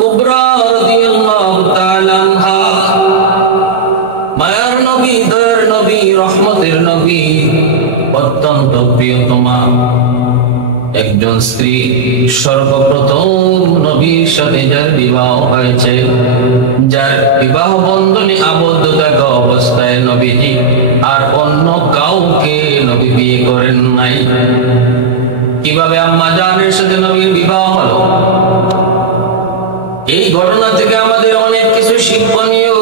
কুবরা রাদিয়াল্লাহু তাআলা আনহা, মায়ার নবী, দয়ার নবী, রহমতের নবী, অত্যন্ত প্রিয়তমা একজন স্ত্রী, সর্বপ্রথম নবীর সাথে যার বিবাহ হয়েছে, যার বিবাহ বন্ধনে আবদ্ধ থাকা অবস্থায় নবীজি আর অন্য কাউকে নবী বিয়ে করেন নাই। কিভাবে আম্মা জানের সাথে নবীর বিবাহ হলো, এই ঘটনা থেকে আমাদের অনেক কিছু শিক্ষণীয়।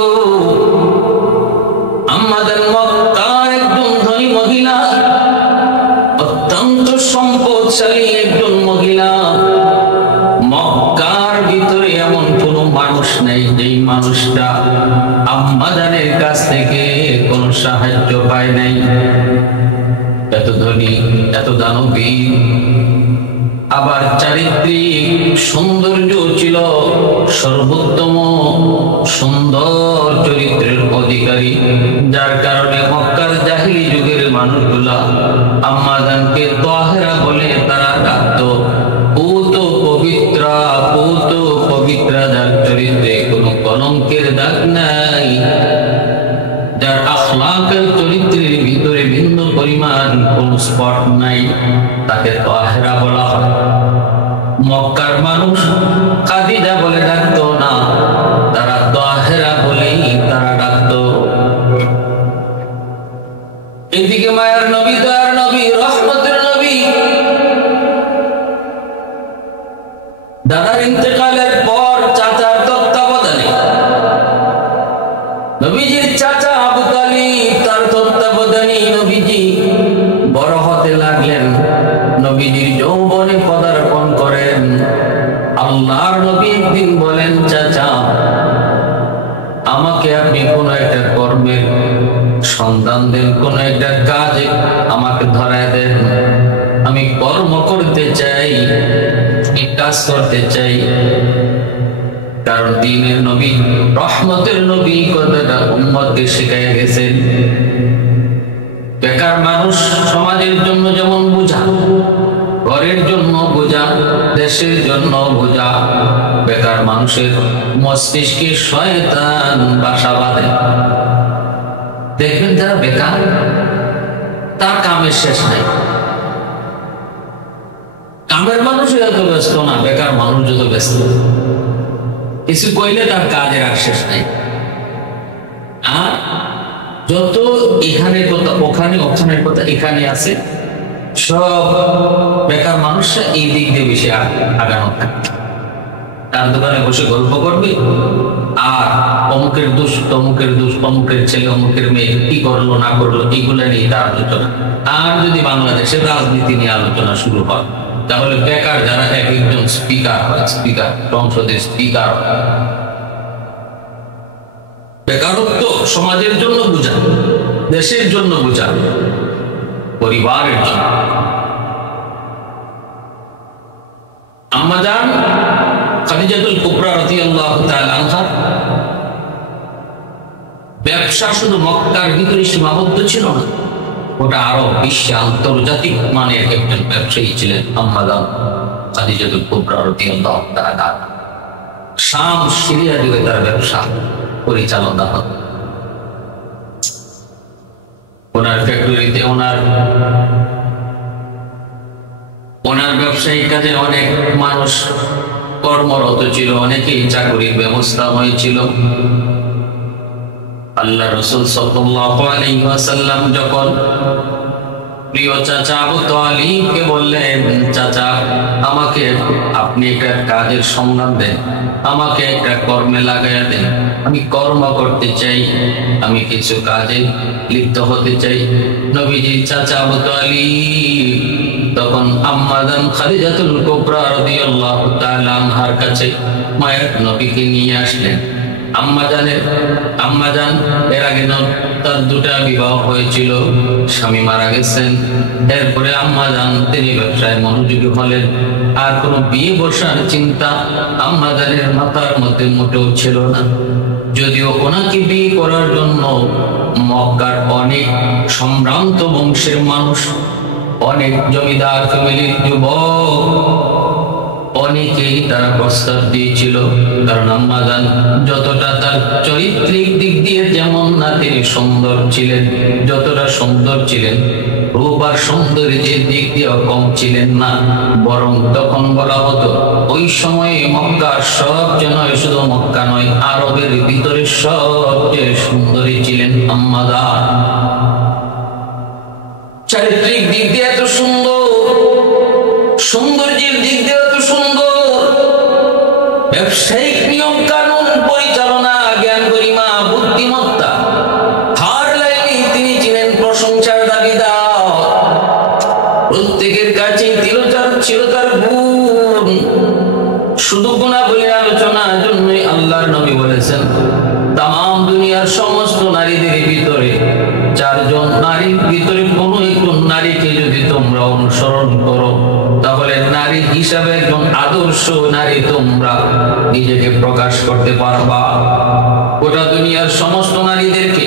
আম্মা জান মক্কার একজন ধনী মহিলা, অত্যন্ত সম্পদশালী একজন মহিলা। মক্কার ভিতরে এমন কোন মানুষ নেই যেই মানুষটা আম্মা জানের কাছ থেকে কোনো সাহায্য পায় নাই। এত ধনী, এত দানবী, আবার চারিত্রিক সৌন্দর্য ছিল সর্বোত্তম সুন্দর চরিত্রের অধিকারী, যার কারণে মক্কার জাহিলি যুগের মানুষগুলা আম্মা জানকে তাহেরা বলে তারা ডাকত। পূত পবিত্রা, পূত পবিত্রা, যার চরিত্রে কোনো কলঙ্কের দাগ নাই, যার আখলাকের চরিত্রের ভিতরে ভিন্ন পরিমাণ কোন স্পট নাই, তাকে তাহেরা বলা হয়। মক্কার মানুষ খাদিজা বলে ডাকতো না, তারা তাহেরা বলেই তারা ডাকতো। এদিকে মায়ার নবী, দয়ার নবী, রহমতের নবী, দাদার ইন্তেকালের পর চাচার তত্ত্বাবধানে নবীজির চাচা আবু তালিব, তার তত্ত্বাবধানে নবীজি বড় হতে লাগলেন। নবীজির যৌবনে পদার্পণ করেন। আল্লাহর নবী একদিন বলেন, চাচা আমাকে আপনি কোন একটা কর্মের সন্ধান দেন, কোন একটা কাজে আমাকে ধরায় দেন, আমি কর্ম করতে চাই, কাজ করতে চাই। কারণ দ্বীনের নবী, রহমতের নবী কথাটা উম্মতকে শিখাইয়া গেছেন। বেকার মানুষ সমাজের জন্য যেমন বোঝা, ঘরের জন্য বোঝা, দেশের জন্য বোঝা, বেকার মানুষের মস্তিষ্কে শয়তান বাসা বাঁধে। দেখবেন যারা বেকার, তার কামের শেষ নাই। কামের মানুষ যত ব্যস্ত না, বেকার মানুষ যত ব্যস্ত, কিছু কইলে তার কাজের আর শেষ নাই। আর যত এখানের কথা ওখানে, ওখানের কথা এখানে আছে, সব বেকার মানুষরা এই দিক দিয়ে বেশি আগানো থাকে। তার দোকানে বসে গল্প করবে, আর অমুকের দোষ, তমুকের দোষ, অমুকের ছেলে, অমুকের মেয়ে কি করলো না করলো, এগুলো নিয়ে তার আলোচনা। আর যদি বাংলাদেশের রাজনীতি নিয়ে আলোচনা শুরু হয়, তাহলে বেকার যারা এক একজন স্পিকার হয়, স্পিকার, সংসদের স্পিকার হয়। বেকারত্ব সমাজের জন্য বোঝা, দেশের জন্য বোঝা, পরিবারের জন্য। আম্মা জান খাদিজাতুল কুবরা রাদিয়াল্লাহু তাআলা আনহা ব্যবসা শুধু মক্কার ভিতরে সীমাবদ্ধ ছিল না, ওটা আরো বিশ্বে আন্তর্জাতিক মানের একজন ব্যবসায়ী ছিলেন আম্মা জান খাদিজাতুল কুবরা রাদিয়াল্লাহু তাআলা। শাম, সিরিয়া যুগে তার ব্যবসা পরিচালনা হতো। ওনার ফ্যাক্টরিতে ওনার ব্যবসায়িক কাজে অনেক মানুষ কর্মরত ছিল, অনেকেই চাকরির ব্যবস্থা হয়েছিল। আল্লাহ রাসূল সাল্লাল্লাহু আলাইহি ওয়াসাল্লাম যখন প্রিয় চাচা আবু তালিবকে বললেন, চাচা আমাকে আপনি একটা কাজের সন্ধান দেন, আমাকে একটা কর্মে লাগাইয়া দেন, আমি কর্ম করতে চাই, আমি কিছু কাজে লিপ্ত হতে চাই। নবীজি চাচা আবু তালিব তখন আম্মা জান খাদিজাতুল কুবরা রাদিয়াল্লাহু তাআলা আনহার কাছে মায়ের নবীকে নিয়ে আসলেন। আম্মা জান এর আগে তার দুটা বিবাহ হয়েছিল, স্বামী মারা গেছেন। এরপরে আম্মা জান তিনি ব্যবসায় মনোযোগী হলেন, আর কোনো বিয়ে বসার চিন্তা আম্মা জানের মাথার মধ্যে মোটেও ছিল না। যদিও ওনাকে বিয়ে করার জন্য মক্কার অনেক সম্ভ্রান্ত বংশের মানুষ, অনেক জমিদার ফ্যামিলির যুবক, অনেকেই তারা প্রস্তাব দিয়েছিল, কারণ আম্মা জান যতটা তার চরিত্রিক দিক দিয়ে যেমন না তিনি সুন্দর ছিলেন, যতটা সুন্দর ছিলেন, রূপ আর সৌন্দর্যের দিক দিয়েও কম ছিলেন না। বরং তখন বলা হতো ওই সময়ে মক্কার সবচেয়ে নয়, শুধু মক্কা নয়, আরবের ভিতরে সবচেয়ে সুন্দরী ছিলেন আম্মা জান। চারিত্রিক দিক দিয়ে এত সুন্দর, সৌন্দর্যের দিক দিয়ে এত সুন্দর, ব্যবসায়িক নিয়ম কানুন, পরিচালনা, জ্ঞান, গরিমা, বুদ্ধিমত্তা, হার লাইনে তিনি ছিলেন প্রশংসার দাবিদার। প্রত্যেকের কাছে ছিল তার গুণ। শুধু গুণাবলীর আলোচনার জন্যই আল্লাহর নবী বলেছেন, তাম দুনিয়ার সমস্ত নারীদের ভিতরে, চারজন নারীর ভিতরে কোনো একজন নারীকে যদি তোমরা অনুসরণ করো, তাহলে নারী হিসাবে একজন আদর্শ নারী তোমরা নিজেকে প্রকাশ করতে পারবা। গোটা দুনিয়ার সমস্ত নারীদেরকে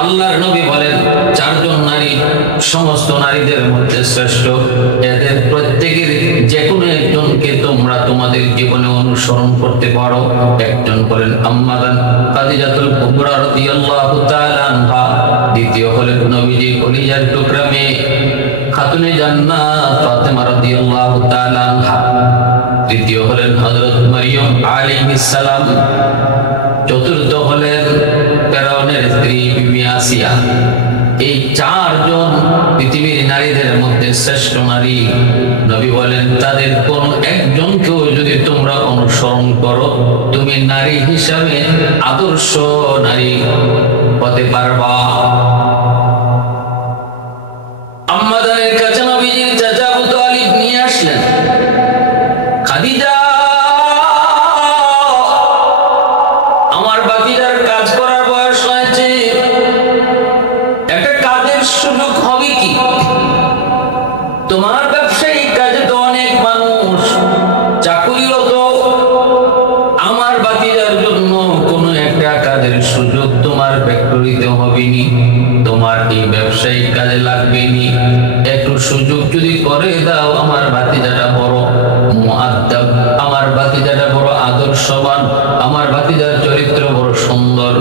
আল্লাহর নবী বলেন চারজন নারী সমস্ত নারীদের মধ্যে শ্রেষ্ঠ, এদের প্রত্যেকের যে কোনো একজনকে তোমরা তোমাদের জীবনে অনুসরণ করতে পারো। একজন বলেন আম্মা জান খাদিজাতুল কুবরা রাদিয়াল্লাহু তাআলা আনহা, দ্বিতীয় হলেন নবীজির কলিজার টুকরা মেয়ে খাতুনে জান্নাত ফাতেমা রাদিয়াল্লাহু তাআলা আনহা, তৃতীয় হলেন হযরত মারইয়াম আলাইহিস সালাম, চতুর্থ হলেন ফেরাউনের স্ত্রী বিবি আসিয়া। এই চারজন পৃথিবীর নারীদের মধ্যে শ্রেষ্ঠ নারী। নবী বলেন তাদের কোন একজনকেও যদি তোমরা অনুসরণ করো, তুমি নারী হিসাবে আদর্শ নারী হতে পারবা। আম্মা জানের কাছে নবীজির চাচা আবু তালিব নিয়ে আসলেন, খাদিজা আমার ভাতিজার কাজ করার বয়স হয়েছে, একটা কাজের সুযোগ হবে কি? তোমার ব্যবসায়িক কাজে তো অনেক মানুষ চাকুরিরত, আমার ভাতিজার জন্য কোনো একটা কাজের সুযোগ তোমার ফ্যাক্টরিতে হবে নি, তোমার এই ব্যবসায়িক কাজে লাগবে নি, একটু সুযোগ যদি করে দাও। আমার ভাতিজাটা বড় মুআদ্দাব, আমার ভাতিজাটা বড় আদর্শবান, আমার ভাতিজার চরিত্র বড় সুন্দর,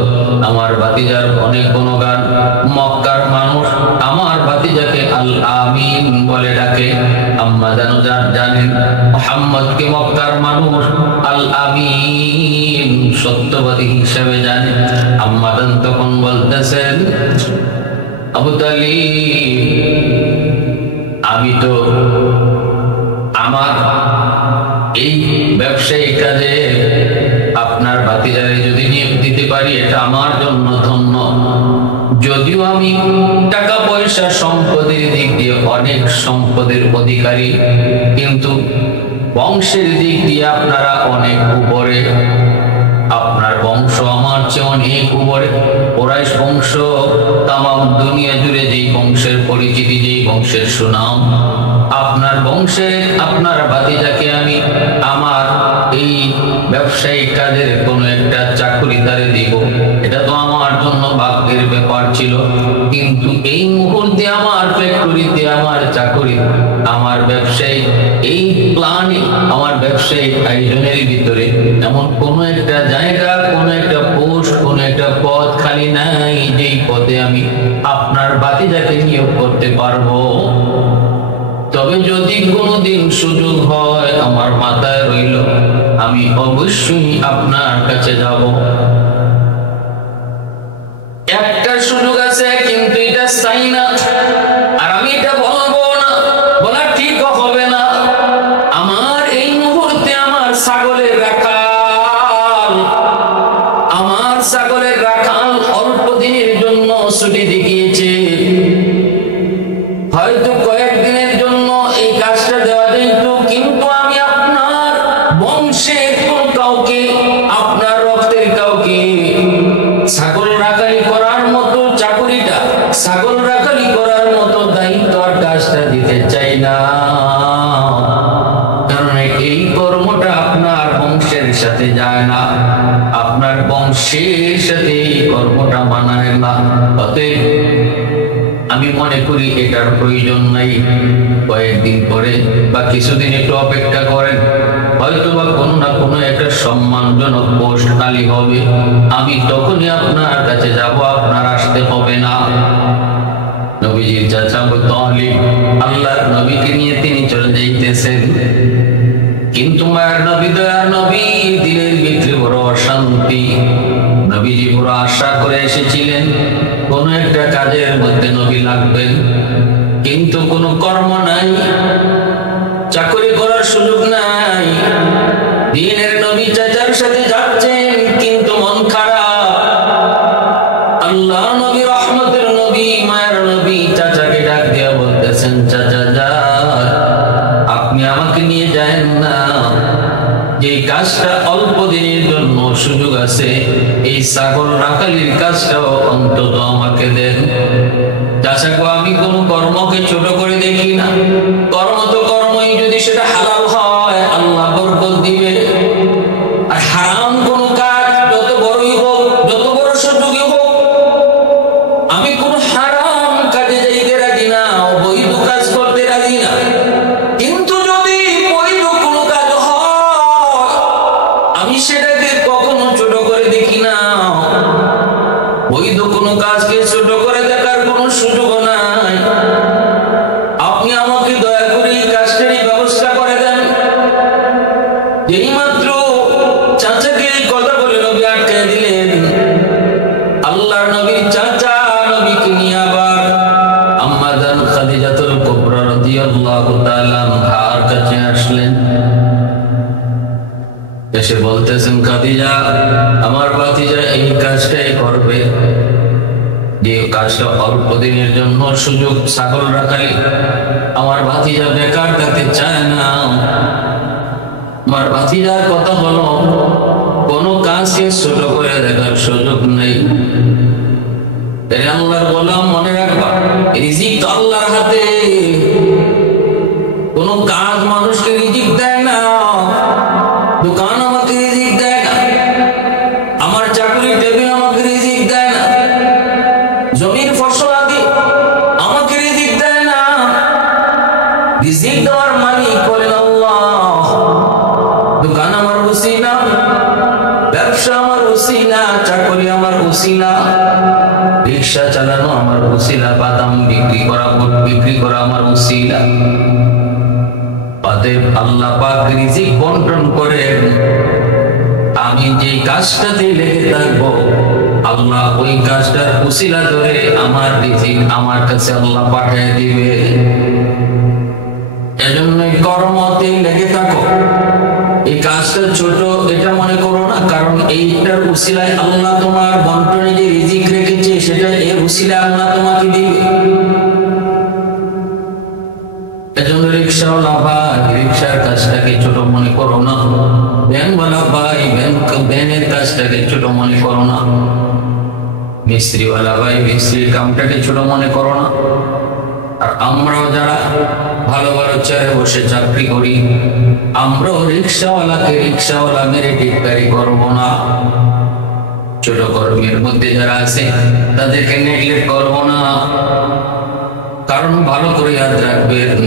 আমার ভাতিজার অনেক গুণগান। মক্কার মানুষ আমার ভাতিজাকে আল আমিন বলে ডাকে। আম্মা জানেন মুহাম্মদকে মক্কার মানুষ আল আমিন সত্যবাদী হিসাবে জানে। আম্মা জান তখন বলতেছেন, আবু তালিব, আমি তো আমার এই ব্যবসায়ী কাজে আপনার ভাতিজারে যদি নিয়োগ দিতে পারি, এটা আমার জন্য ধন্য। যদিও আমি টাকা পয়সা সম্পদের দিক দিয়ে অনেক সম্পদের অধিকারী, কিন্তু বংশের দিক দিয়ে আপনারা অনেক উপরে, আপনার বংশ আমার চেয়ে অনেক উপরে। কুরাইশ বংশ তামাম দুনিয়া জুড়ে যেই বংশের পরিচিতি, যেই বংশের সুনাম, আপনার বংশে আপনার ভাতিজাকে আমি আমার এই ব্যবসায়িক কাজের কোনো একটা চাকরি তারে দিব, এটা তো আমার জন্য ভাগ্যের ব্যাপার ছিল। কিন্তু এই মুহূর্তে আমার ফ্যাক্টরিতে, আমার চাকরি, আমার ব্যবসায়িক এই প্ল্যানে, আমার ব্যবসায়িক আয়োজনের ভিতরে এমন কোন একটা জায়গা, কোন একটা পোস্ট, কোন একটা পদ খালি নাই যেই পদে আমি আপনার ভাতিজাকে নিয়োগ করতে পারবো। তবে যদি কোনোদিন সুযোগ হয়, আমার মাথায় রইল, আমি অবশ্যই আপনার কাছে যাব। একটা সুযোগ আছে, কিন্তু এটা চাই না, আর আমি এটা বলবো না, বলা ঠিক হবে না। আমার এই মুহূর্তে আমার ছাগলের রাখাল, আমার ছাগলের রাখাল অল্প দিনের জন্য ছুটি দেখিয়েছে, হয়তো কয়েকদিনের জন্য এই কাজটা দেওয়া যেত, কিন্তু আমি আপনার বংশের কাউকে, আপনার রক্তের কাউকে ছাগল রাখালি করার মতো চাকুরিটা, ছাগল রাখালি করার মতো দায়িত্ব আর কাজটা দিতে চাই না। কারণ এই কর্মটা আপনার বংশের সাথে যায় না, আপনার বংশের সাথে এই কর্মটা মানায় না। অতএব আমি মনে করি এটার প্রয়োজন নাই। কয়েকদিন পরে বা কিছুদিন একটু অপেক্ষা করেন, হয়তোবা কোনো না কোনো একটা সম্মানজনক পোস্ট খালি হবে, আমি তখনই আপনার কাছে যাব, আপনার আসতে হবে না। নবীজির চাচা আবু তালিব আল্লাহর নবীকে নিয়ে তিনি চলে যাইতেছেন, কিন্তু মায়ের নবী দয়ার নবী দিনের ভিতরে বড় অশান্তি। নবীজি বড় আশা করে এসেছিলেন কোন একটা কাজের মধ্যে নবী লাগবেন, কিন্তু কোনো কর্ম নাই, চাকরি করার সুযোগ নাই। দিনের নবী চাচার সাথে যাচ্ছেন কিন্তু মন খারাপ। আল্লাহ নবী রহমতের নবী মায়ের নবী চাচাকে ডাক দিয়া বলতেছেন, চাচা যান, আপনি আমাকে নিয়ে যায়েন না, যে কাজটা অল্প দিনের জন্য সুযোগ আছে, এই ছাগল রাখালির কাজটাও অন্তত আমাকে দেন। চাচা গো, আমি কোন কর্মকে ছোট করে দেখি না, কর্ম তো কর্মই, যদি সেটা হালাল হয় আল্লাহ বরকত দিবে, আর হারাম কোন কাজ যত বড়ই হোক, যত বড় সুযোগই হোক, আমি কোন হারাম কাজে যাইতে রাজি না, অবৈধ কাজ করতে রাজি না। কিন্তু যদি বৈধ কোন কাজ হয় আমি সেটাকে কখনো ছোট করে দেখি না, বৈধ কোন কাজকে ছোট করে দেখার কোন সুযোগ নাই। আপনি আমাকে দয়া করে এই কাজটারই ব্যবস্থা করে দেন। এই মাত্র চাচাকে এই কথা বলে নবী আটকে দিলেন। আল্লাহর নবীর চাচা নবীকে নিয়ে আবার আম্মা জান খাদিজাতুল কুবরা রাদিয়াল্লাহু তাআলা আনহার কাছে আসলেন। এসে বলতেছেন, খাদিজা, আমার ভাতিজা এই কাজটাই করবে, যে কাজটা অল্প দিনের জন্য সুযোগ, ছাগল রাখালি, আমার ভাতিজা বেকার থাকতে চায় না। আমার ভাতিজার কথা হলো কোন কাজকে ছোট করে দেখার সুযোগ নেই। আল্লাহর গোলাম, মনে রাখবা, রিজিক তো আল্লাহর হাতে। কোন কাজ মানুষকে রিজিক দেয় না, দোকান আমাকে রিজিক দেয় না, আমার চাকরি টেবিল আমাকে রিজিক দেয় না, জমির ফসল আদি আমাকে রিজিক দেয় না। রিজিক দেওয়ার মালিক হলেন আল্লাহ। দোকান আমার উসিলা, ব্যবসা আমার উসিলা, চাকরি আমার উসিলা, রিক্সা চালানো আমার উসিলা, বাদাম বিক্রি করা আমার উসিলা। অতএব আল্লাহ পাক রিজিক বন্টন করেন। আমি যে কাজটাতে লেগে থাকবো, আল্লাহ ওই কাজটার উসিলা ধরে আমার রিজিক আমার কাছে আল্লাহ পাঠিয়ে দিবে। এজন্যই কর্মতে লেগে থাকো। এই কাজটা ছোট এটা মনে করো না, কারণ এইটার উসিলায় আল্লাহ তোমার বন্টনে যে রিজিক রেখেছে সেটা এর উসিলায় আল্লাহ তোমাকে দিবে। এজন্য রিক্সাওয়ালা ভাই, রিক্সার কাজটাকে ছোট মনে করো না। ব্যাংকওয়ালা ভাই, ব্যাংকের কাজটাকে ছোট মনে করো না। মিস্ত্রিওয়ালা ভাই, মিস্ত্রির কামটাকে ছোট মনে করো না। আর আমরাও যারা ভালো ভালো চেয়ারে বসে চাকরি করি, আমরাও রিক্সাওয়ালাকে রিক্সাওয়ালা মেরে টিটকারি করবো না। ছোট কর্মীর মধ্যে যারা আছে তাদেরকে নেগলেক্ট করবো না। কারণ ভালো করে ইয়াদ রাখবেন,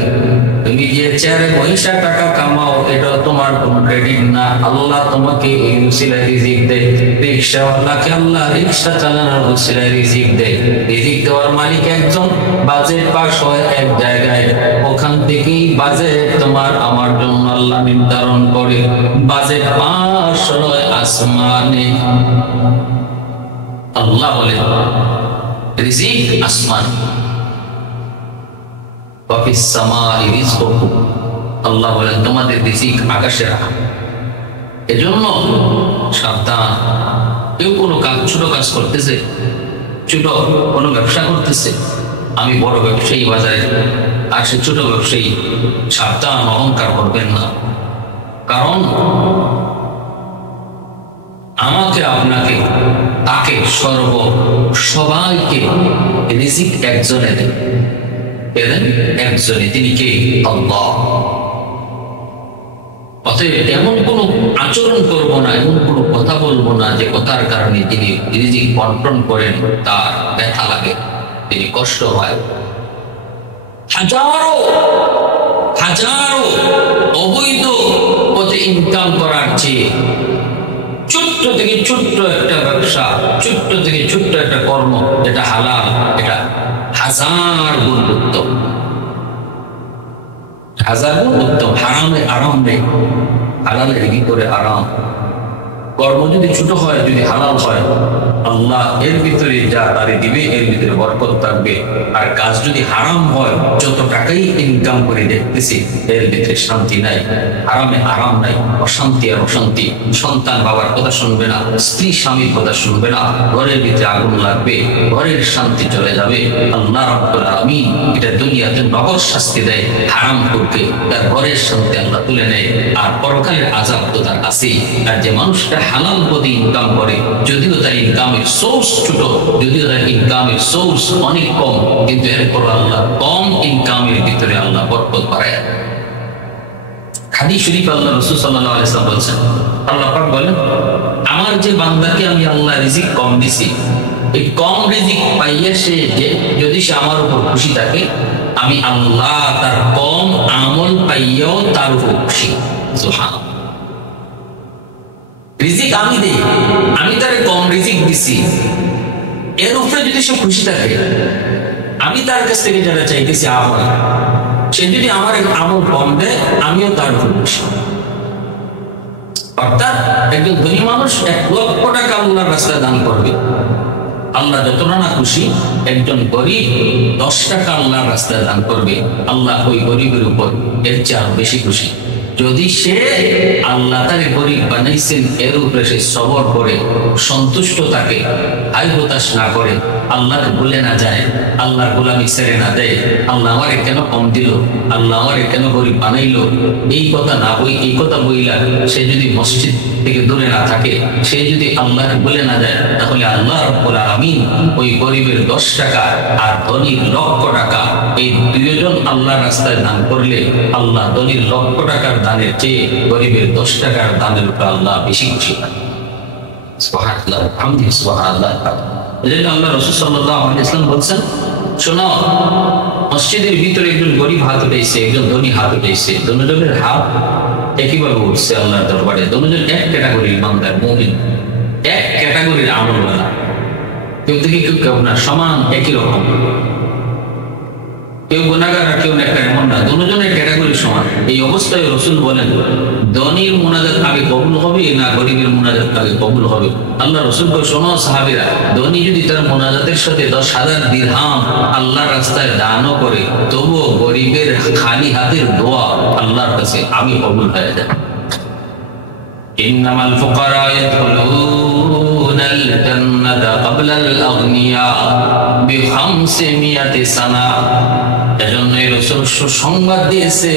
তুমি যে চেয়ারে পয়সা টাকা কামাও এটা তোমার কোনো ক্রেডিট না, আল্লাহ তোমাকে এই উসিলায় রিজিক দেয়। রিক্সাওয়ালাকে আল্লাহ রিক্সা চালানোর উসিলায় রিজিক দেয়। রিজিক দেওয়ার মালিক একজন, বাজেট পাস হয় এক জায়গায়, ওখান থেকেই বাজেট তোমার আমার জন্য আল্লাহ নির্ধারণ করে। বাজেট পাস হয় আসমানে। আল্লাহ বলে রিজিক আসমান, আল্লাহ বলেন তোমাদের রিজিক আকাশে রাখা। এজন্য সাবধান। কেউ কোনো কাজ, ছোট কাজ করতেছে, ছোট কোনো ব্যবসা করতেছে, আমি বড় ব্যবসায়ী বাজারে, আর সে ছোট ব্যবসায়ী, সাবধান, অহংকার করবেন না। কারণ আমাকে, আপনাকে, তাকে, সবাইকে রিজিক একজনে দেন, একজনে, তিনি কে? আল্লাহ। অতএব এমন কোন আচরণ করব না, এমন কোন কথা বলবো না যে কথার কারণে তিনি রিজিক বন্টন করেন তার ব্যথা লাগে, তিনি কষ্ট হয়। হাজারো অবৈধ পথে পথে ইনকাম করার চেয়ে ছোট্ট থেকে ছোট্ট একটা ব্যবসা, ছোট্ট থেকে ছোট্ট একটা কর্ম যেটা হালাল, এটা হাজার গুণ উত্তম, হাজার গুণ উত্তম। হারামে আরাম নেই, হালালের ভিতরে আরাম। কর্ম যদি ছোট হয়, যদি হালাল হয়, আল্লাহ এর ভিতরে যা তারে দিবে, এর ভিতরে বরকত থাকবে। আর কাজ যদি হারাম হয়, যত টাকাই ইনকাম করে দেখতেছি, এর ভিতরে শান্তি নাই, আরামে আরাম নাই, অশান্তি আর অশান্তি। সন্তান বাবার কথা শুনবে না, স্ত্রী স্বামীর কথা শুনবে না, ঘরের ভিতরে আগুন লাগবে, ঘরের শান্তি চলে যাবে। আল্লাহ রাব্বুল আলামিন এটা দুনিয়াতে নগদ শাস্তি দেয় হারাম করতে, তার ঘরের শান্তি আল্লাহ তুলে নেয়। আর পরকালের আযাব তো তার আছেই। আর যে মানুষটা হালাল পথে ইনকাম করে, যদিও তার ইনকামের সোর্স ছোট, যদিও তার ইনকামের সোর্স অনেক কম, কিন্তু এরপর আল্লাহ কম ইনকামের ভিতরে আল্লাহ বরকত বাড়ায়। হাদিস শরীফ আল্লাহ রাসূল সাল্লাল্লাহু আলাইহি ওয়াসাল্লাম বলেন, আল্লাহ পাক বলেন, আমার যে বান্দাকে আমি আল্লাহ রিজিক কম দিছি, এই কম রিজিক পাইয়া সে যদি সে আমার উপর খুশি থাকে, আমি আল্লাহ তার কম আমল পাইয়াও তার উপর খুশি। সুবহানাল্লাহ। রিজিক আমি দেই, আমি তারে কম রিজিক দিছি, এর উপরে যদি সে খুশি থাকে, আমি তার কাছ থেকে যারা চাইতেছি আমল, সে যদি আমার আমল কম দেয়, আমিও তার উপর খুশি। অর্থাৎ একজন ধনী মানুষ 1 লক্ষ টাকা আল্লাহর রাস্তায় দান করবে, আল্লাহ যতটা না খুশি, একজন গরিব 10 টাকা আল্লাহর রাস্তায় দান করবে, আল্লাহ ওই গরিবের উপর এর চেয়ে বেশি খুশি। যদি সে আল্লাহ তাকে গরিব বানাইছেন এর উপরে সে সবর করে, সন্তুষ্ট থাকে, হাই হতাশ না করে, আল্লাহকে ভুলে না যায়, আল্লাহর গোলামি ছেড়ে না দেয়, আল্লাহ আমারে কেন কম দিল, আল্লাহ আমারে কেন গরিব বানাইলো, এই কথা না বই, এই কথা বইলা সে যদি মসজিদ থেকে দূরে না থাকে, সে যদি আল্লাহকে ভুলে না যায়, তাহলে আল্লাহ রাব্বুল আলামিন ওই গরিবের 10 টাকা আর ধনীর লক্ষ টাকা, এই দুইজন আল্লাহর রাস্তায় দান করলে, আল্লাহ ধনীর লক্ষ টাকার দানের চেয়ে গরিবের 10 টাকার দানের উপর আল্লাহ বেশি খুশি হয়। সুবহানাল্লাহ, আলহামদুলিল্লাহ, সুবহানাল্লাহ। এজন্য আল্লাহ রাসূল সাল্লাল্লাহু আলাইহি ওয়াসাল্লাম বলেন, শোনো, মসজিদের ভিতরে একজন গরিব হাত উঠাইছে, একজন ধনী হাত উঠাইছে, দুজনের হাত একইভাবে উঠছে আল্লাহর দরবারে। দুজন এক ক্যাটাগরির বান্দার, মুমিন, এক ক্যাটাগরির আমলওয়ালা, কেউ থেকে কেউ না, সমান একই রকম, কেউ গুনাহগার আর কেউ নেককার, এমন না, দুজনের ক্যাটাগরি সমান। এই অবস্থায় রাসূল বলেন, ধনীর মুনাজাত আগে কবুল হবে না গরিবের মুনাজাত আগে কবুল হবে? আল্লাহ রাসূল বলেন, শোনো সাহাবীরা, ধনী যদি তার মুনাজাতের সাথে 10,000 দিরহাম আল্লাহর রাস্তায় দানও করে, তবুও গরিবের খালি হাতের দোয়া আল্লাহর কাছে আমি কবুল হয়ে যায়। ইন্নামাল ফুকারা ইয়াদখুলুনাল জান্নাতা ক্বাবলাল আগনিয়া বি500 সানা। এজন্য রাসূল সুসংবাদ দিয়েছে,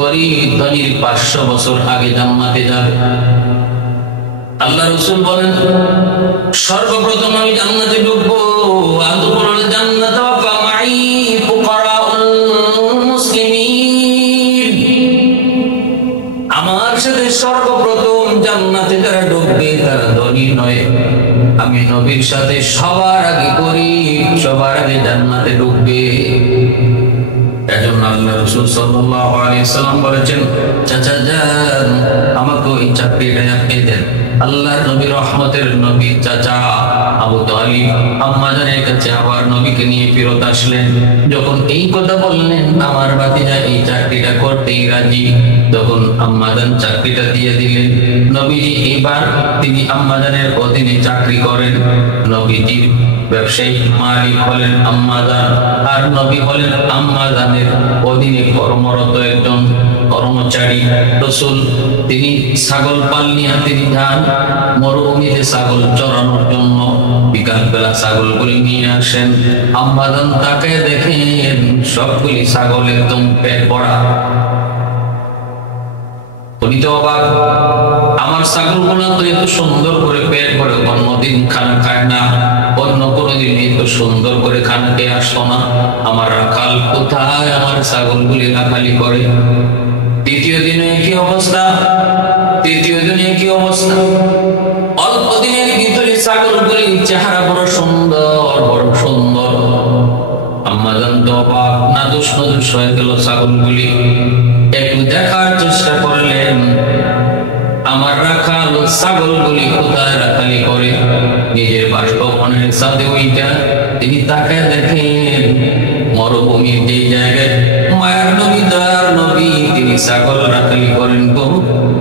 গরিব ধনীর 500 বছর আগে জান্নাতে যাবে। আল্লাহ রাসূল বলেন, সর্বপ্রথম আমি জান্নাতে ঢুকবো, আদখুলুল জান্নাতা ওয়া ফামাই ফুকারাউল মুসলিমিন। আমার সাথে সর্বপ্রথম জান্নাতে যারা ঢুকবে তারা ধনী নয়, আমি নবীর সাথে সবার আগে গরিব, সবার আগে জান্নাতে ঢুকবে। এজন্য আল্লাহ রাসূল সাল্লাল্লাহু আলাইহি ওয়াসাল্লাম বলেছেন, চাচা যান, আমাকে ওই চাকরিটা আপনি দেন। আল্লাহর নবী, রহমতের নবী চাচা আবু তালিব আম্মা জানের কাছে আবার নবীকে নিয়ে ফেরত আসলেন। যখন এই কথা বললেন, আমার ভাতিজা এই চাকরিটা করতেই রাজি, তখন আম্মা জান চাকরিটা দিয়ে দিলেন। নবীজি এবার তিনি আম্মা জানের অধীনে চাকরি করেন। নবীজির ব্যবসায়িক মালিক হলেন আম্মা জান, আর নবী হলেন আম্মা জানের অধীনে কর্মরত একজন কর্মচারী। রাসূল তিনি ছাগল পাল নিয়ে তিনি যান মরুভূমিতে ছাগল চরানোর জন্য। বিকাল বেলা ছাগলগুলি নিয়ে আসেন, আম্মা জান তাকে দেখেন সবগুলি ছাগল একদম পেট ভরা। উনি তো অবাক, আমার ছাগলগুলো তো এত সুন্দর করে পেট ভরে অন্যদিন খানা খায় না, অন্য কোনোদিন এত সুন্দর করে খানা খেয়ে আসতো না। আমার রাখাল কোথায় আমার ছাগলগুলি রাখালি করে? দ্বিতীয় দিনে কি অবস্থা, তৃতীয় দিনে কি অবস্থা? অল্প দিনের ভিতরে ছাগলগুলির চেহারা বড় সুন্দর, বড় সুন্দর। আম্মা জান তো অবাক, নাদুস নাদুস হয়ে গেল ছাগলগুলি। একটু দেখার চেষ্টা করলেন, ছাগলগুলি কোথায় রাখালি করে। নিজের বাসভবনের সাথে ওইটা তিনি তাকায় দেখেন মরুভূমির যে জায়গায় মায়ার নবী দয়ার নবী তিনি ছাগল রাখালি করেন গো,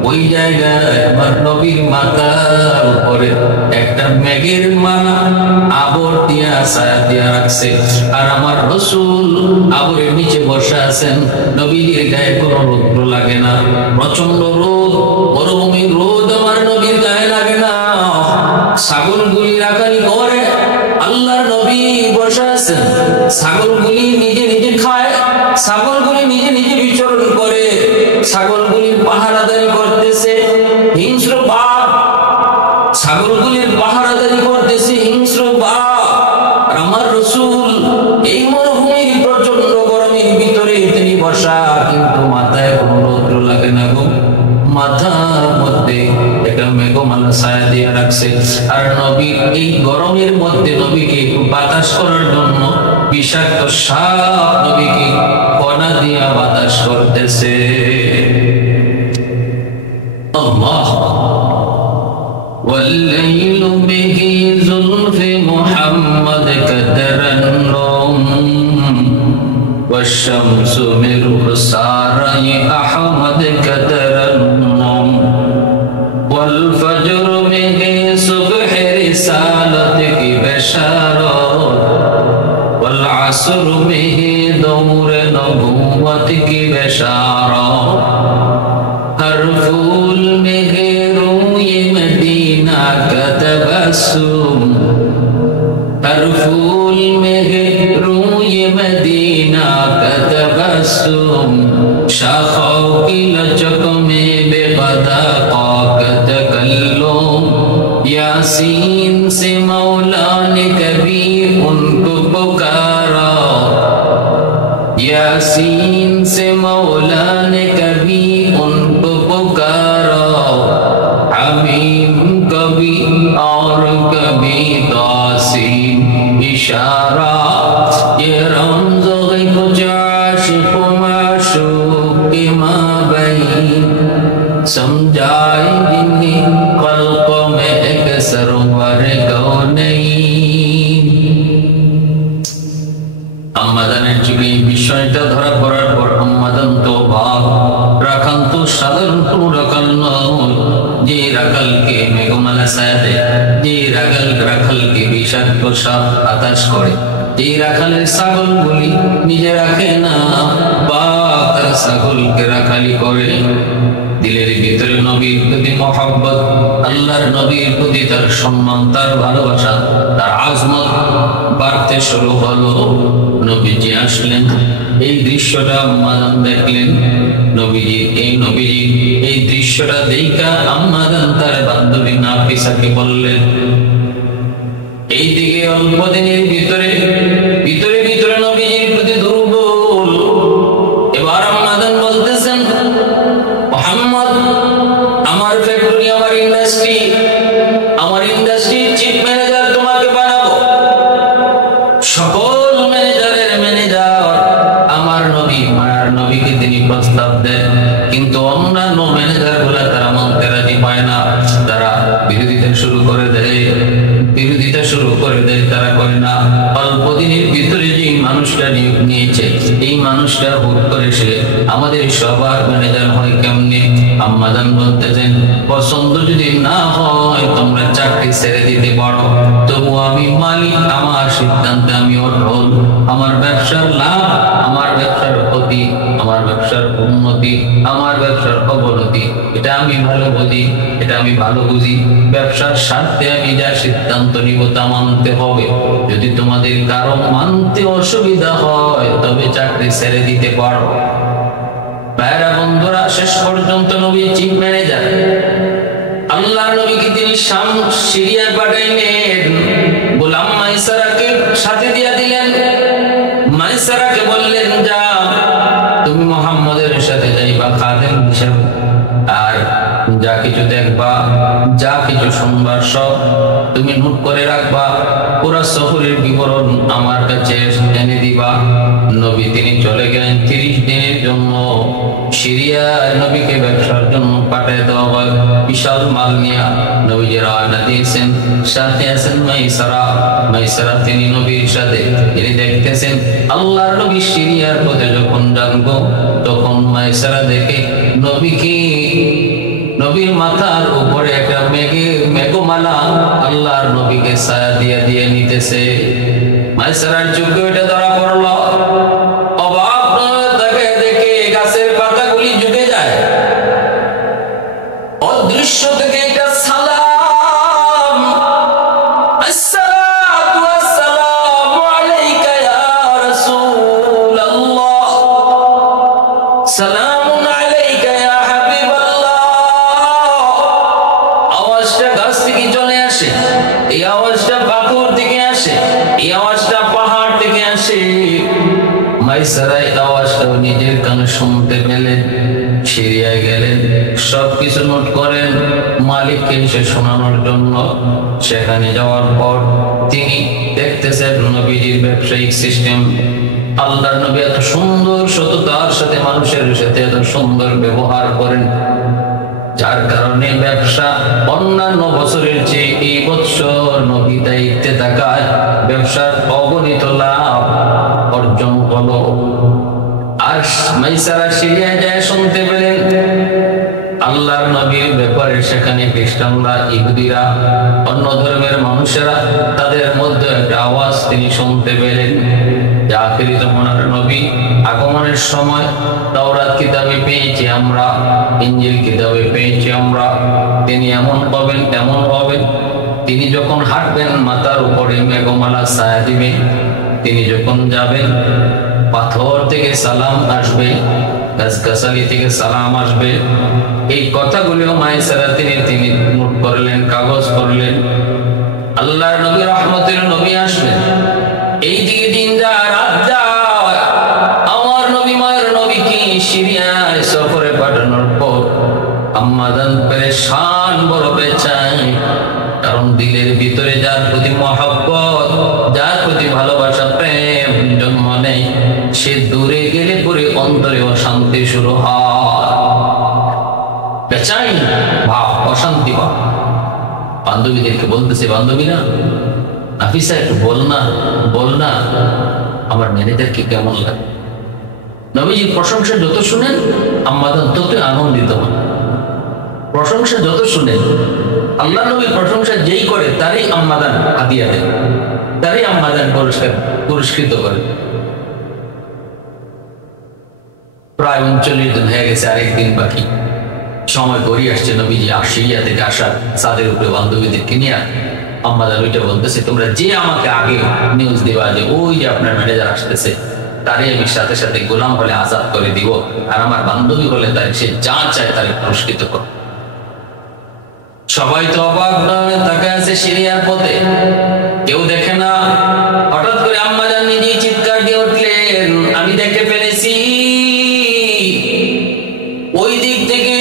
ওই জায়গায় আমার নবীর মাথার উপরে একটা মেঘের মালা আবর দিয়া ছায়া দিয়া রাখছে, আর আমার রাসূল আবরের নিচে বসে আছেন। নবীর গায়ে কোনো রৌদ্র লাগে না, প্রচন্ড রোদ, মরুভূমির রোদ আমার নবীর গায়ে লাগে না। ছাগলগুলি রাখালি করে, আল্লাহর নবী বসে আছেন, ছাগলগুলি নিজে নিজে খায়, ছাগলগুলি নিজে নিজে বিচরণ করে, ছাগলগুলির পাহারাদারি করতেছে হিংস্র বাঘ, ছাগলগুলির পাহারাদারি করতেছে হিংস্র বাঘ। আমার রাসূল এই মরুভূমির প্রচন্ড গরমের ভিতরে তিনি বসা, কিন্তু মাথায় কোনো রৌদ্র লাগে না গো, মাথার মধ্যে একটা মেঘমালা ছায়া দিয়ে রাখছে। আর নবী এই গরমের মধ্যে নবীকে বাতাস করার জন্য বিষাক্ত সাপ নবীকে কণা দিয়া বাতাস করতেছে। আল্লাহ والليل به زلف محمد كترنم والشمس مرسال أحمد كترنم والفجر به صبح رسالتك بشارات والعصر به دور نبوتك بشارات हर फूल में रोए मदीना का तबस्सुम, हर फूल में रोए मदीना का तबस्सुम, शाखों की लचक में बेगदा का तकल्लुम, यासीन से मौला ने कभी उनको पुकारा, यासीन से मौला ने कभी उनको पुकारा, हमीम कभी और कभी तासीम इशारा, ये रमज़ कुछ आशिक़ माशूक़ के माबैन समझाए जिन्हें ख़ल्क़ में एक सरवर कौनैन। আম্মাদানের যুগে এই বিষয়টা ধরা পড়ার পর আম্মাদান তো ভাব রাখান্ত সাধারণ কোনো রাখাল নয়, যে রাখালকে মেঘমালা ছায়া দেয়, যে রাখালকে বিষাক্ত সাপ বাতাস করে, যে রাখালের ছাগলগুলি নিজে রাখে না, বা তার ছাগলকে রাখালি করে। দিলের ভিতরে নবীর প্রতি মহব্বত, আল্লাহর নবীর প্রতি তার সম্মান, তার ভালোবাসা, তার আজমত বাড়তে শুরু হলো। নবীজি আসলেন, এই দৃশ্যটা আম্মাদান দেখলেন। নবীজি এই দৃশ্যটা দেখা আম্মাদান তার বান্ধবী নাফিসাকে বললেন। এইদিকে অল্প দিনের ভিতরে নবীজির প্রতি দুর্বল। এবার আম্মাদান বলতেছেন, মুহাম্মদ, আমার ফ্যাক্টরি, আমার ইন্ডাস্ট্রির চিফ ম্যানেজার তোমাকে বানাবো। সকল ম্যানেজারের ম্যানেজার আমার নবী, মায়ার নবীকে তিনি প্রস্তাব দেন, কিন্তু অন্যান্য ম্যানেজার গুলা তারা মানতে রাজি পায় না, তারা বিরোধিতা শুরু করে দেয়, তারা করে না। অল্প দিনের ভিতরে যে মানুষটা নিয়োগ নিয়েছে, এই মানুষটা হুট করে সে আমাদের সবার ম্যানেজার হয় কেমনে? আম্মাদান বলতেছেন, পছন্দ যদি না হয় তোমরা চাকরি ছেড়ে দিতে পারো, তবু আমি মালিক, আমার সিদ্ধান্তে আমি অটল। আমার ব্যবসার লাভ, আমার ব্যবসার ক্ষতি, আমার ব্যবসার উন্নতি, আমার ব্যবসার অবনতি, এটা আমি ভালো বুঝি। ব্যবসার স্বার্থে আমি যা সিদ্ধান্ত নিব তা মানতে হবে। যদি তোমাদের কারো মানতে অসুবিধা হয় তবে চাকরি ছেড়ে দিতে পারো। ভাইরা বন্ধুরা, শেষ পর্যন্ত নবী চিফ ম্যানেজার, আল্লাহ নবীকে তিনি শাম সিরিয়া পাঠাইলেন, গোলাম মাইসারাকে সাথে দিয়া দিলেন। মাইসারাকে বললেন, যা তুমি মুহাম্মদের সাথে যাইবা খাদেম হিসেবে, আর যা কিছু দেখবা, যা কিছু শুনবা সব তুমি নোট করে রাখবা, পুরো সফরের বিবরণ আমার কাছে এনে দিবা। নবী তিনি চলে গেলেন 30 দিনের জন্য। সিরিয়ায় নবীকে ব্যবসার জন্য পাঠিয়ে দেওয়া হয় বিশাল মাল নিয়ে। নবীজি রওনা দিয়েছেন, সাথে আছেন মাইসারা। মাইসারা তিনি নবীর সাথে, তিনি দেখতেছেন আল্লাহর নবী সিরিয়ার পথে যখন যানগো, তখন মাইসারা দেখে নবীকে, নবীর মাথার উপরে একটা মেঘমালা আল্লাহর নবীকে ছায়া দিয়ে দিয়ে নিতেছে। মাইসারার চোখে ওইটা ধরা পড়লো। অবাক তাকে দেখে গাছের পাতাগুলি ঝুঁকে যায়। অদৃশ্য থেকে একটা সালাম, আসসালাতু ওয়াসসালামু আলাইকা ইয়া রাসূলুল্লাহ, সালামুন আলাইকা ইয়া হাবিবাল্লাহ। আওয়াজটা গাছ থেকে চলে আসে, এই আওয়াজটা পাথর থেকে আসে, এই আওয়াজটা পাহাড় থেকে আসে। মাইসারা এই আওয়াজটাও নিজের কানে শুনতে পেলেন। সিরিয়ায় গেলেন, সবকিছু নোট করেন মালিককে এসে শোনানোর জন্য। সেখানে যাওয়ার পর তিনি দেখতেছেন নবীজির ব্যবসায়িক সিস্টেম। আল্লাহর নবী এত সুন্দর সততার সাথে মানুষের সাথে এত সুন্দর ব্যবহার করেন, যার কারণে ব্যবসা অন্যান্য বছরের চেয়ে এই বছর নবী দায়িত্বে থাকায় ব্যবসার অগণিত লাভ অর্জন হলো। আর মাইসারা সিরিয়ায় যায় শুনতে পেলেন আল্লাহর নবীর ব্যাপারে। সেখানে খ্রিস্টানরা, ইহুদিরা, অন্য ধর্মের মানুষেরা, তাদের মধ্যে একটা আওয়াজ তিনি শুনতে পেলেন যে আখিরি জামানার নবী আগমনের সময় তাওরাত কিতাবে পেয়েছি আমরা, ইনজিল কিতাবে পেয়েছি আমরা, তিনি এমন হবেন তেমন হবেন। তিনি যখন হাঁটবেন মাথার উপরে মেঘমালা ছায়া দিবে, তিনি যখন যাবেন পাথর থেকে সালাম আসবে, গাছগাছালি থেকে সালাম আসবে। এই কথাগুলিও মাইসারা তিনি নোট করলেন, কাগজ করলেন। আল্লাহর নবী রহমতের নবী আসবেন, এই দিকে দিন যা রাত যায়। আমার নবী মায়ের নবীকে সিরিয়ায় সফরে পাঠানোর পর আম্মাজান পেরেশান বড় বেচাই, কারণ দিলের ভিতরে যার প্রতি মহব্বত, যার প্রতি ভালোবাসা, প্রেম জন্ম নেই, সে দূরে গেলে পরে অন্তরে অশান্তি শুরু হয়। বেচাই ভাব, অশান্তি ভাব। বান্ধবীদেরকে বলতেছে, বান্ধবীরা নাফিসা একটু বল না আমার ম্যানেজারকে কেমন লাগে। নবীজির প্রশংসা যত শুনেন আম্মাজান ততই আনন্দিত হন। প্রশংসা যত শুনেন, আল্লাহ নবীর প্রশংসা যেই করে তারই আম্মাজান হাদিয়া দেন, তারই আম্মাজান পুরস্কৃত করে। প্রায় 39 দিন হয়ে গেছে, আরেকদিন বাকি। সময় গড়িয়ে আসছে, নবীজি সিরিয়া থেকে আসা সাদের উপরে বান্ধবীদেরকে নিয়ে আম্মাজান ওইটা বলতেছে, তোমরা যে আমাকে আগে নিউজ দেওয়া যে ওই যে আপনার ম্যানেজার আসতেছে, তারই আমি সাথে সাথে গোলাম হলে আজাদ করে দিব, আর আমার বান্ধবী হলে তার সে যা চায় তারে পুরস্কৃত করো। সবাই তো অবাক নয়, তাকে আছে সিরিয়ার পথে, কেউ দেখে না। হঠাৎ করে আম্মাজান নিজেই চিৎকার দিয়ে উঠলেন, আমি দেখে ফেলেছি, ওই দিক থেকে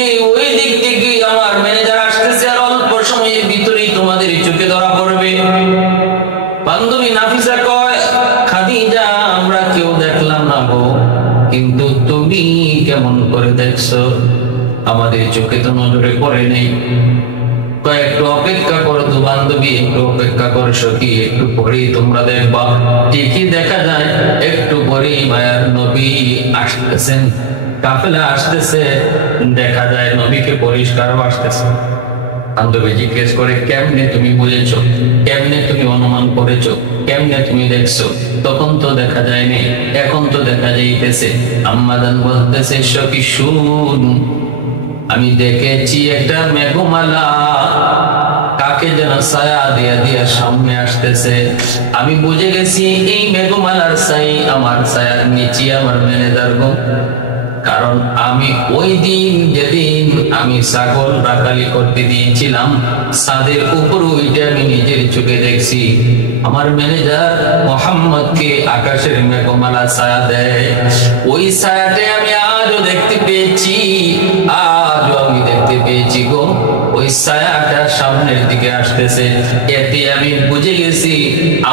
আমার ম্যানেজার আসতেছে, আর অল্প সময়ের ভিতরেই তোমাদের চোখে ধরা পড়বে। বান্ধবী নাফিসা কয়, খাদিজা আমরা কেউ দেখলাম না গো, কিন্তু তুমি কেমন করে দেখছো, আমাদের চোখে তো নজরে পড়ে নেই। একটু অপেক্ষা করো তো বান্ধবী, একটু অপেক্ষা করো সখী, একটু পরেই তোমরা দেখবা। ঠিকই দেখা যায় একটু পরেই মায়ার নবী আসতেছেন, কাফেলা আসতেছে, দেখা যায় নবীকে পরিষ্কারও আসতেছে। বান্ধবী জিজ্ঞেস করে, কেমনে তুমি বুঝেছো, কেমনে তুমি অনুমান করেছো, কেমনে তুমি দেখছো? তখন তো দেখা যায়নি, এখন তো দেখা যাইতেছে। আম্মাজান বলতেছে, সখী শুন, আমি দেখেছি একটা মেঘমালা কাকে যেন ছায়া দিয়া দিয়া সামনে আসতেছে। আমি বুঝে গেছি এই মেঘমালার ছাই আমার ছায়ার নিচে আমার ম্যানেজার গো। কারণ আমি ওই দিন যেদিন আমি ছাগল রাখালি করতে দিয়েছিলাম, ছাদের উপর ওইটা আমি নিজের চোখে দেখছি। আমার ম্যানেজার মোহাম্মদকে আকাশের মেঘমালা ছায়া দেয়, ওই ছায়াতে আমি আজও দেখতে পেয়েছি, আজও আমি দেখতে পেয়েছি গো। ওই ছায়াটা সামনের দিকে আসতেছে, এতে আমি বুঝে গেছি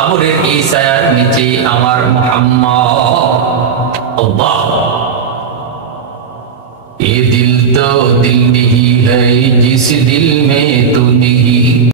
আবরের এই ছায়ার নিচে আমার মুহাম্মদ। আল্লাহ, ये दिल तो दिल नहीं है जिस दिल में तू नहीं।